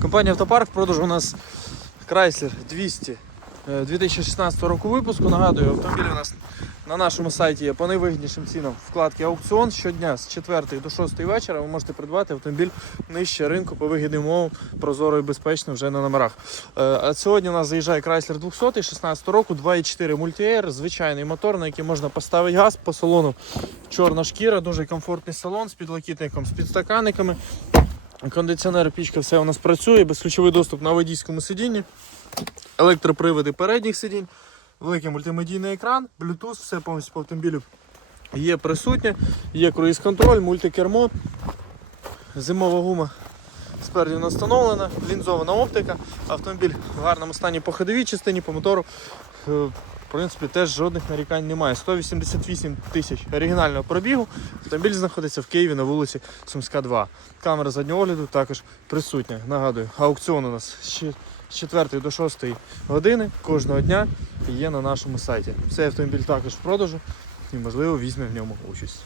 Компанія Автопарк в продажу у нас Chrysler 200 е, 2016 року випуску. Нагадую, автомобіль у нас на нашому сайті є по найвигіднішим цінам вкладки аукціон. Щодня з 4 до 6 вечора ви можете придбати автомобіль нижче ринку по вигідним умовам, прозоро і безпечно вже на номерах. Е, А сьогодні у нас заїжджає Chrysler 200 16 року, 2.4 мульті звичайний мотор, на який можна поставити газ по салону. Чорна шкіра, дуже комфортний салон з підлокітником, з підстаканниками. Кондиціонер, пічка, все у нас працює, безключовий доступ на водійському сидінні, електроприводи передніх сидінь, великий мультимедійний екран, Bluetooth, все повністю по автомобілю є присутнє, є круїз-контроль, мультикермо, зимова гума спереді вона встановлена, лінзована оптика, автомобіль в гарному стані по ходовій частині, по мотору. В принципі, теж жодних нарікань немає. 188 тисяч оригінального пробігу. Автомобіль знаходиться в Києві на вулиці Сумська 2. Камера заднього огляду також присутня. Нагадую, аукціон у нас з 4 до 6 години кожного дня є на нашому сайті. Цей автомобіль також в продажу і, можливо, візьме в ньому участь.